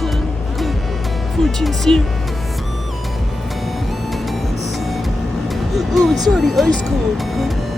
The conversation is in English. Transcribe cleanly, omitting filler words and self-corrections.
10, okay. 14 seer. Oh, it's already ice cold. Huh?